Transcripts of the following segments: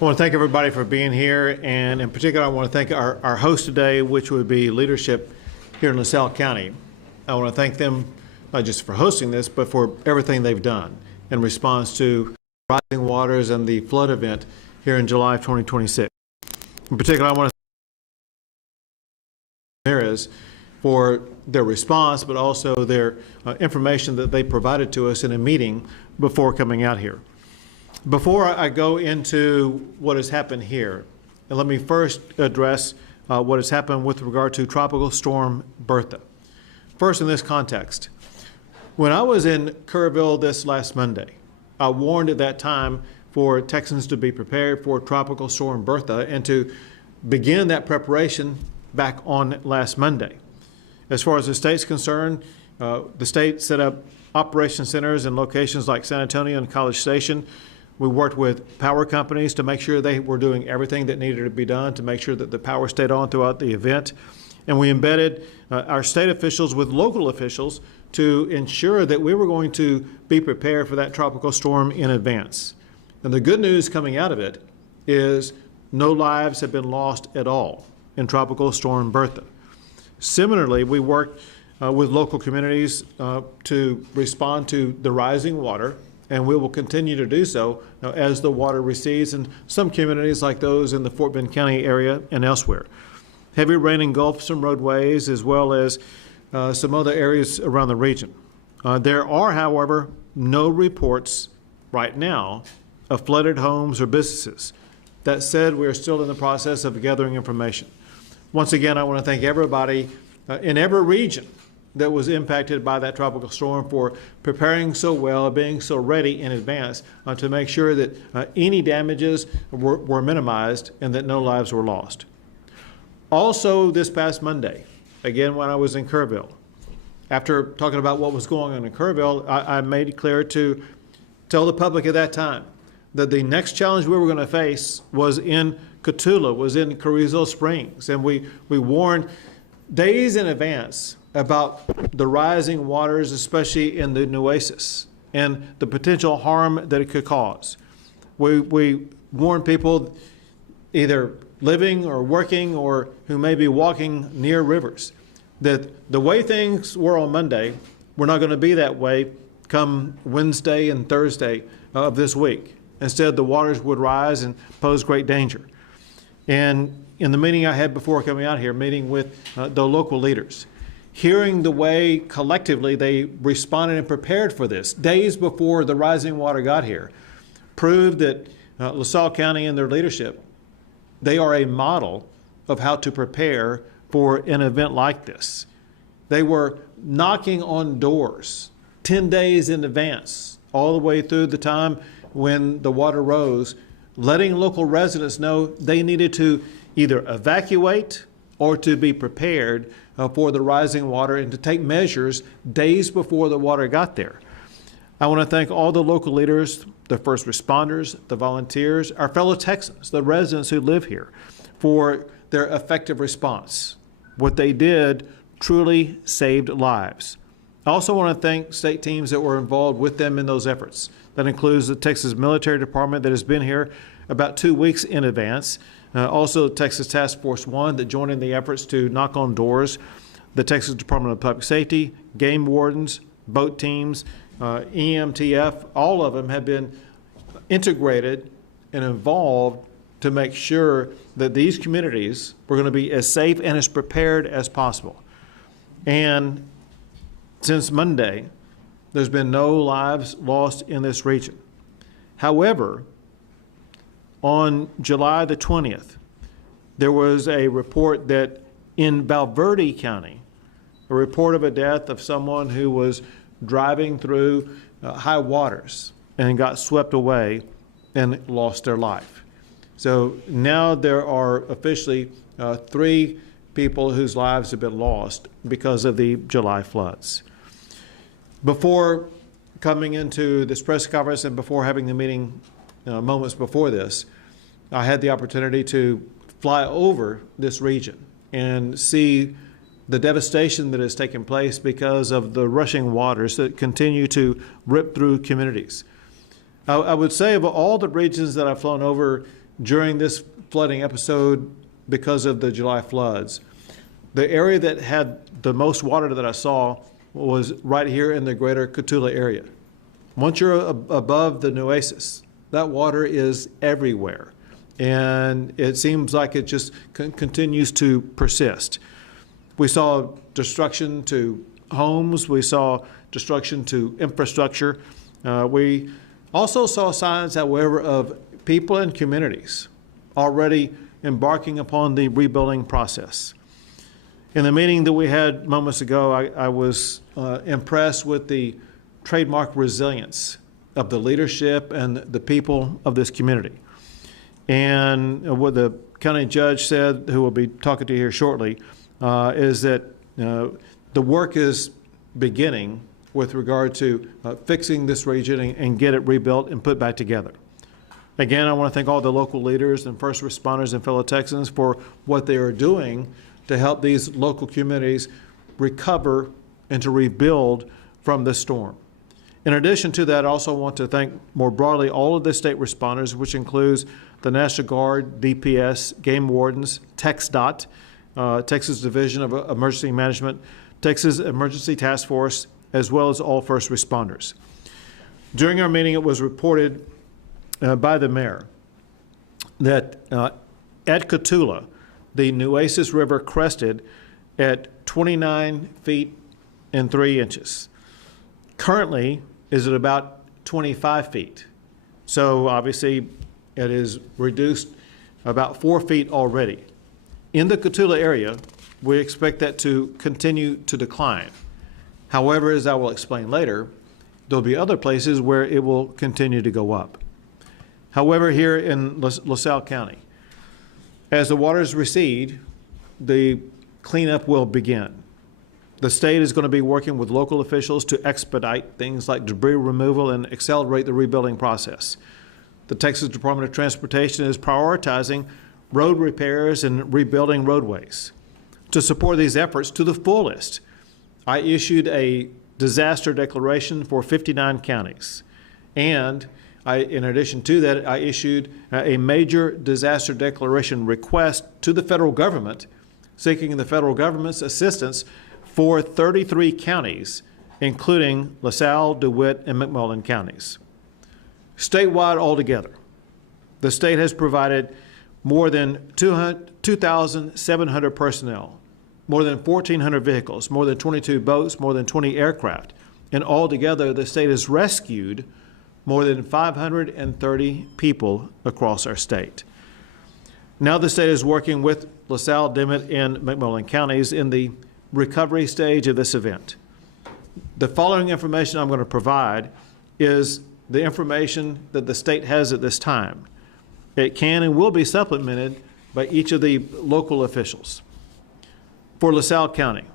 I want to thank everybody for being here, and in particular, I want to thank our host today, which would be leadership here in LaSalle County. I want to thank them not just for hosting this, but for everything they've done in response to rising waters and the flood event here in July of 2026. In particular, I want to thank areas for their response, but also their information that they provided to us in a meeting before coming out here. Before I go into what has happened here, and let me first address what has happened with regard to Tropical Storm Bertha. First, in this context, when I was in Kerrville this last Monday, I warned at that time for Texans to be prepared for Tropical Storm Bertha and to begin that preparation back on last Monday. As far as the state's concerned, the state set up operation centers in locations like San Antonio and College Station. We worked with power companies to make sure they were doing everything that needed to be done to make sure that the power stayed on throughout the event. And we embedded our state officials with local officials to ensure that we were going to be prepared for that tropical storm in advance. And the good news coming out of it is no lives have been lost at all in Tropical Storm Bertha. Similarly, we worked with local communities to respond to the rising water, and we will continue to do so as the water recedes in some communities like those in the Fort Bend County area and elsewhere. Heavy rain engulfed some roadways as well as some other areas around the region. There are, however, no reports right now of flooded homes or businesses. That said, we are still in the process of gathering information. Once again, I want to thank everybody in every region that was impacted by that tropical storm for preparing so well, being so ready in advance to make sure that any damages were minimized and that no lives were lost. Also, this past Monday, again when I was in Kerrville, after talking about what was going on in Kerrville, I made it clear to tell the public at that time that the next challenge we were going to face was in Cotulla, was in Carrizo Springs, and we warned days in advance about the rising waters, especially in the Nueces, and the potential harm that it could cause. We warn people either living or working or who may be walking near rivers that the way things were on Monday were not going to be that way come Wednesday and Thursday of this week. Instead, the waters would rise and pose great danger. And in the meeting I had before coming out here, meeting with the local leaders, hearing the way collectively they responded and prepared for this days before the rising water got here, proved that LaSalle County and their leadership, they are a model of how to prepare for an event like this. They were knocking on doors 10 days in advance, all the way through the time when the water rose, letting local residents know they needed to either evacuate or to be prepared for the rising water and to take measures days before the water got there. I want to thank all the local leaders, the first responders, the volunteers, our fellow Texans, the residents who live here, for their effective response. What they did truly saved lives. I also want to thank state teams that were involved with them in those efforts. That includes the Texas Military Department that has been here about 2 weeks in advance. Also, Texas Task Force 1 that joined in the efforts to knock on doors. The Texas Department of Public Safety, game wardens, boat teams, EMTF, all of them have been integrated and involved to make sure that these communities were going to be as safe and as prepared as possible. And since Monday, there's been no lives lost in this region. However, on July the 20th, there was a report that in Valverde County, a report of a death of someone who was driving through high waters and got swept away and lost their life. So now there are officially 3 people whose lives have been lost because of the July floods. Before coming into this press conference and before having the meeting moments before this, I had the opportunity to fly over this region and see the devastation that has taken place because of the rushing waters that continue to rip through communities. I would say of all the regions that I've flown over, during this flooding episode because of the July floods. The area that had the most water that I saw was right here in the greater Cotulla area. Once you're above the Nueces, that water is everywhere. And it seems like it just continues to persist. We saw destruction to homes. We saw destruction to infrastructure. We also saw signs, however, of people and communities already embarking upon the rebuilding process. In the meeting that we had moments ago, I was impressed with the trademark resilience of the leadership and the people of this community. And what the county judge said, who will be talking to you here shortly, is that the work is beginning with regard to fixing this region and get it rebuilt and put back together. Again, I want to thank all the local leaders and first responders and fellow Texans for what they are doing to help these local communities recover and to rebuild from this storm. In addition to that, I also want to thank more broadly all of the state responders, which includes the National Guard, DPS, game wardens, TxDOT, Texas Division of Emergency Management, Texas Emergency Task Force, as well as all first responders. During our meeting, it was reported by the mayor that at Cotulla, the Nueces River crested at 29 feet and 3 inches. Currently is at about 25 feet. So obviously it is reduced about 4 feet already. In the Cotulla area, we expect that to continue to decline. However, as I will explain later, there'll be other places where it will continue to go up. However, here in LaSalle County, as the waters recede, the cleanup will begin. The state is going to be working with local officials to expedite things like debris removal and accelerate the rebuilding process. The Texas Department of Transportation is prioritizing road repairs and rebuilding roadways. To support these efforts to the fullest, I issued a disaster declaration for 59 counties. And in addition to that, I issued a major disaster declaration request to the federal government, seeking the federal government's assistance for 33 counties, including LaSalle, DeWitt, and McMullen counties. Statewide altogether, the state has provided more than 2,700 personnel, more than 1,400 vehicles, more than 22 boats, more than 20 aircraft. And altogether, the state has rescued more than 530 people across our state. Now the state is working with LaSalle, Dimmitt, and McMullen counties in the recovery stage of this event. The following information I'm going to provide is the information that the state has at this time. It can and will be supplemented by each of the local officials. For LaSalle County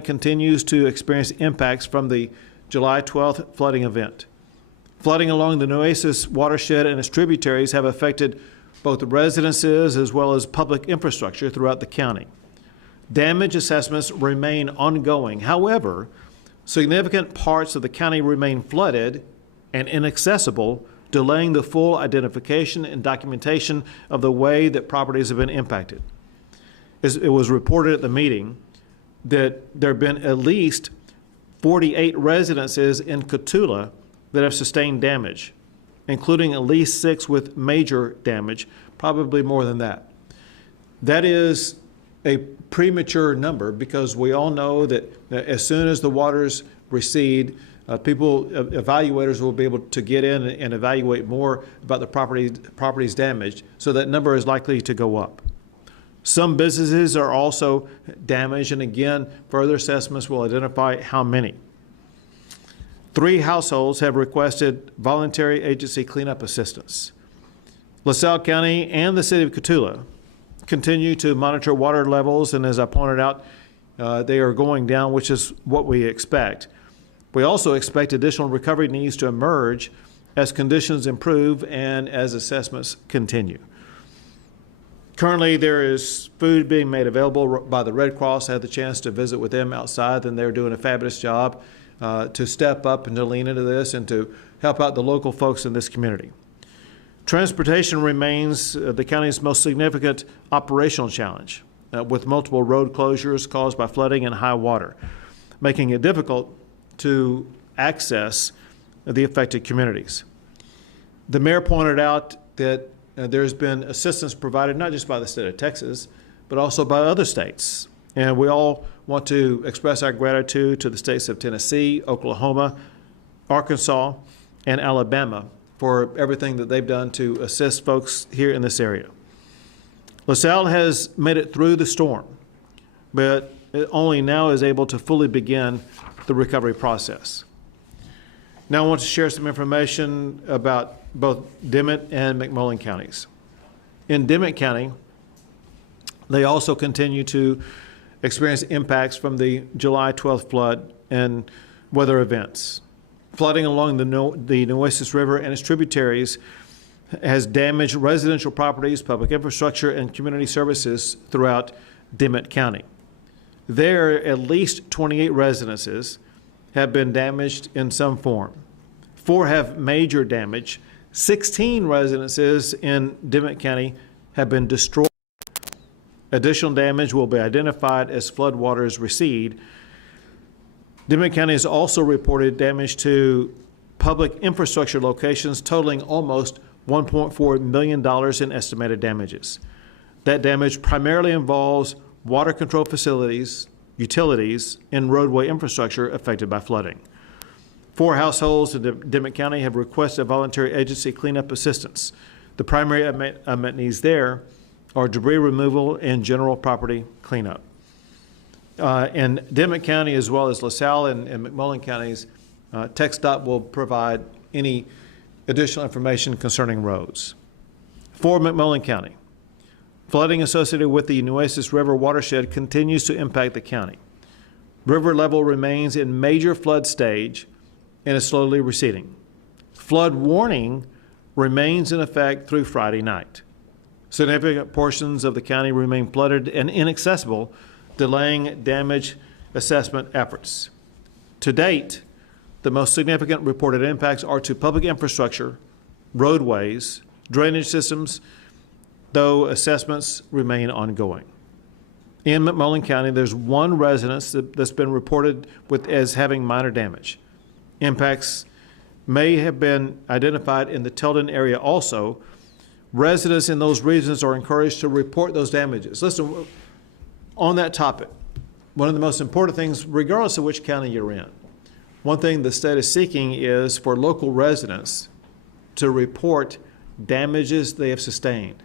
continues to experience impacts from the July 12th flooding event. Flooding along the Nueces watershed and its tributaries have affected both the residences as well as public infrastructure throughout the county. Damage assessments remain ongoing. However, significant parts of the county remain flooded and inaccessible, delaying the full identification and documentation of the way that properties have been impacted. It was reported at the meeting that there have been at least 48 residences in Cotulla that have sustained damage, including at least 6 with major damage, probably more than that. That is a premature number because we all know that as soon as the waters recede, evaluators will be able to get in and evaluate more about the properties damaged, so that number is likely to go up. Some businesses are also damaged, and again, further assessments will identify how many. 3 households have requested voluntary agency cleanup assistance. LaSalle County and the city of Cotulla continue to monitor water levels, and as I pointed out, they are going down, which is what we expect. We also expect additional recovery needs to emerge as conditions improve and as assessments continue. Currently, there is food being made available by the Red Cross. I had the chance to visit with them outside, and they're doing a fabulous job to step up and to lean into this and to help out the local folks in this community. Transportation remains the county's most significant operational challenge, with multiple road closures caused by flooding and high water, making it difficult to access the affected communities. The mayor pointed out that there's been assistance provided not just by the state of Texas, but also by other states. And we all want to express our gratitude to the states of Tennessee, Oklahoma, Arkansas, and Alabama for everything that they've done to assist folks here in this area. LaSalle has made it through the storm, but it only now is able to fully begin the recovery process. Now I want to share some information about both Dimmitt and McMullen counties. In Dimmitt County, they also continue to experience impacts from the July 12th flood and weather events. Flooding along the Nueces River and its tributaries has damaged residential properties, public infrastructure, and community services throughout Dimmitt County. There, at least 28 residences have been damaged in some form. 4 have major damage. 16 residences in Dimmitt County have been destroyed. Additional damage will be identified as floodwaters recede. Dimmitt County has also reported damage to public infrastructure locations totaling almost $1.4 million in estimated damages. That damage primarily involves water control facilities, utilities, and roadway infrastructure affected by flooding. 4 households in Dimmitt County have requested voluntary agency cleanup assistance. The primary unmet needs there are debris removal and general property cleanup. In Dimmitt County, as well as LaSalle and McMullen counties, TxDOT will provide any additional information concerning roads. For McMullen County, flooding associated with the Nueces River watershed continues to impact the county. River level remains in major flood stage and is slowly receding. Flood warning remains in effect through Friday night. Significant portions of the county remain flooded and inaccessible, delaying damage assessment efforts. To date, the most significant reported impacts are to public infrastructure, roadways, drainage systems, though assessments remain ongoing. In McMullen County, there's 1 residence that's been reported as having minor damage. Impacts may have been identified in the Tilden area also. Residents in those regions are encouraged to report those damages. Listen, on that topic, one of the most important things, regardless of which county you're in, one thing the state is seeking is for local residents to report damages they have sustained.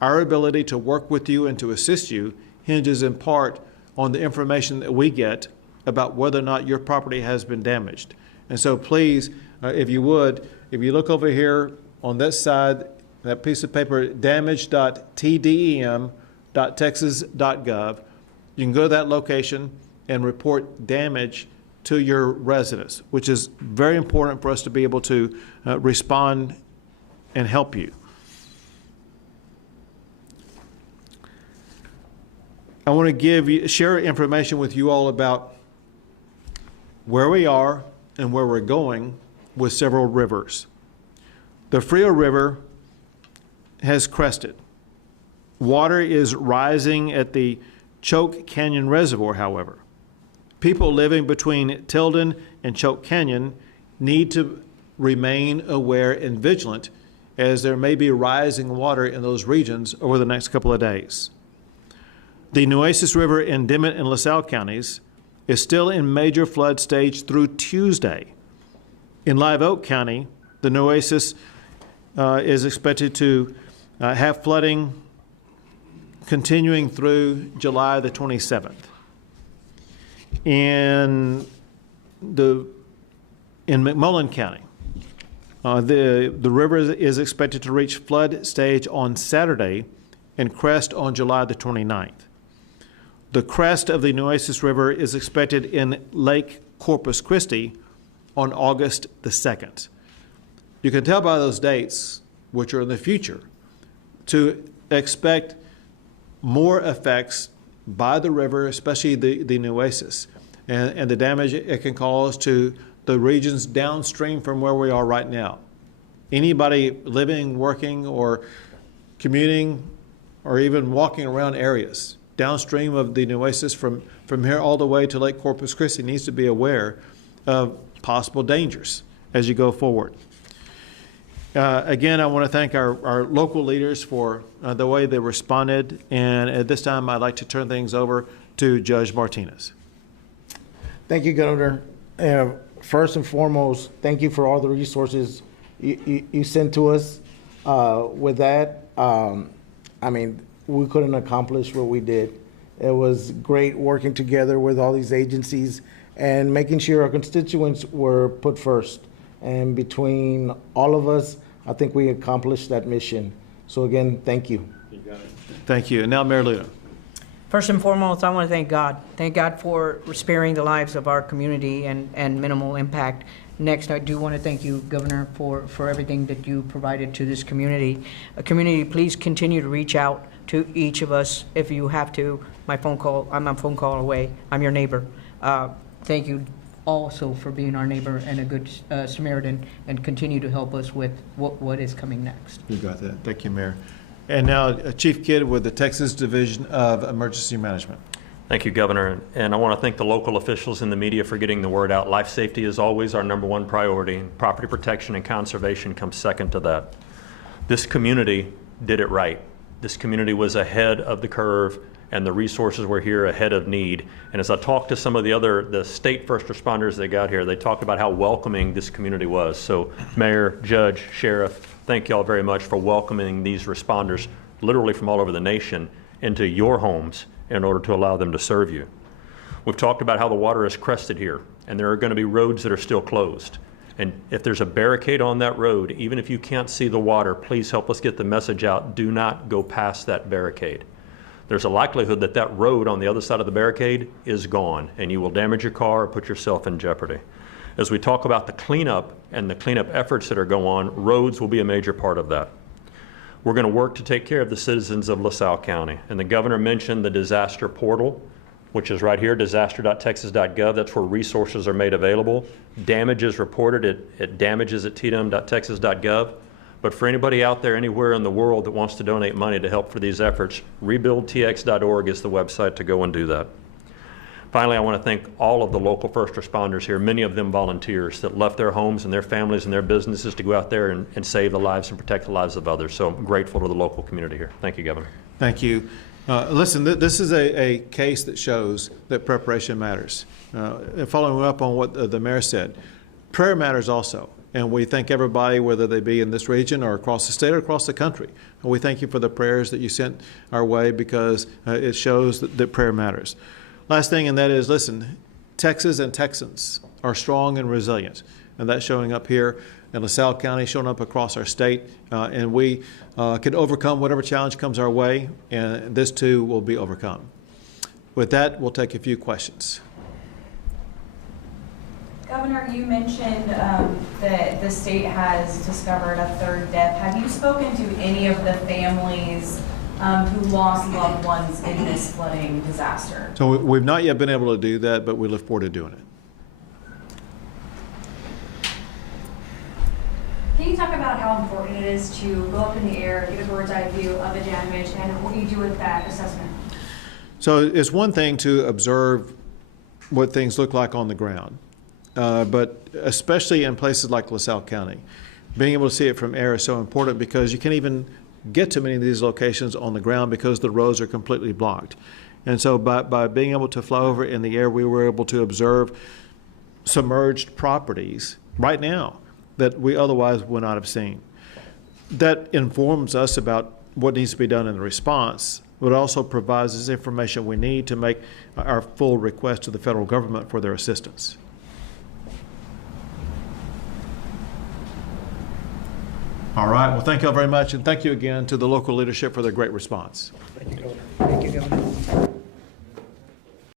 Our ability to work with you and to assist you hinges in part on the information that we get about whether or not your property has been damaged. And so please, if you would, if you look over here on this side, that piece of paper, damage.tdem.texas.gov, you can go to that location and report damage to your residents, which is very important for us to be able to respond and help you. I want to share information with you all about where we are and where we're going with several rivers. The Frio River has crested. Water is rising at the Choke Canyon Reservoir, however. People living between Tilden and Choke Canyon need to remain aware and vigilant, as there may be rising water in those regions over the next couple of days. The Nueces River in Dimmitt and LaSalle counties is still in major flood stage through Tuesday. In Live Oak County, the Nueces is expected to have flooding continuing through July the 27th. In McMullen County, the river is expected to reach flood stage on Saturday and crest on July the 29th. The crest of the Nueces River is expected in Lake Corpus Christi on August the 2nd. You can tell by those dates, which are in the future, to expect more effects by the river, especially the Nueces, and the damage it can cause to the regions downstream from where we are right now. anybody living, working, or commuting, or even walking around areas downstream of the Nueces from here all the way to Lake Corpus Christi needs to be aware of possible dangers as you go forward. Again, I want to thank our local leaders for the way they responded, and at this time I'd like to turn things over to Judge Martinez. Thank you, Governor. First and foremost, thank you for all the resources you sent to us. With that, I mean, we couldn't accomplish what we did. It was great working together with all these agencies and making sure our constituents were put first. And between all of us, I think we accomplished that mission. So again, thank you. You got it. Thank you. And now, Mayor Luna. First and foremost, I want to thank God. Thank God for sparing the lives of our community and minimal impact. Next, I do want to thank you, Governor, for everything that you provided to this community. Community, please continue to reach out to each of us if you have to. I'm a phone call away. I'm your neighbor. Thank you also for being our neighbor and a good Samaritan, and continue to help us with what is coming next. You got that. Thank you, Mayor. And now, Chief Kidd with the Texas Division of Emergency Management. Thank you, Governor. And I want to thank the local officials and the media for getting the word out. Life safety is always our #1 priority. Property protection and conservation comes second to that. This community did it right. This community was ahead of the curve, and the resources were here ahead of need. And as I talked to some of the state first responders that got here, they talked about how welcoming this community was. So Mayor, Judge, Sheriff, thank y'all very much for welcoming these responders literally from all over the nation into your homes in order to allow them to serve you. We've talked about how the water is crested here, and there are going to be roads that are still closed. And if there's a barricade on that road, even if you can't see the water, please help us get the message out. Do not go past that barricade. There's a likelihood that that road on the other side of the barricade is gone, and you will damage your car or put yourself in jeopardy. As we talk about the cleanup and the cleanup efforts that are going on, roads will be a major part of that. We're going to work to take care of the citizens of LaSalle County. And the governor mentioned the disaster portal, which is right here, disaster.texas.gov. That's where resources are made available. Damage is reported at damages@tdm.texas.gov. But for anybody out there anywhere in the world that wants to donate money to help for these efforts, rebuildtx.org is the website to go and do that. Finally, I want to thank all of the local first responders here, many of them volunteers that left their homes and their families and their businesses to go out there and save the lives and protect the lives of others. So I'm grateful to the local community here. Thank you, Governor. Thank you. Listen, this is a case that shows that preparation matters. Following up on what the mayor said, prayer matters also. And we thank everybody, whether they be in this region or across the state or across the country. And we thank you for the prayers that you sent our way, because it shows that prayer matters. Last thing, and that is, listen, Texas and Texans are strong and resilient. And that's showing up here in LaSalle County, showing up across our state. And we can overcome whatever challenge comes our way, and this too will be overcome. With that, we'll take a few questions. Governor, you mentioned that the state has discovered a third death. Have you spoken to any of the families who lost loved ones in this flooding disaster? So we've not yet been able to do that, but we look forward to doing it. Can you talk about how important it is to go up in the air, get a bird's eye view of the damage, and what you do with that assessment? So it's one thing to observe what things look like on the ground, but especially in places like LaSalle County, being able to see it from air is so important, because you can't even get to many of these locations on the ground because the roads are completely blocked. And so by being able to fly over in the air, we were able to observe submerged properties right now that we otherwise would not have seen. That informs us about what needs to be done in the response, but also provides us information we need to make our full request to the federal government for their assistance. All right, well, thank you all very much, and thank you again to the local leadership for their great response. Thank you, Governor. Thank you, Governor.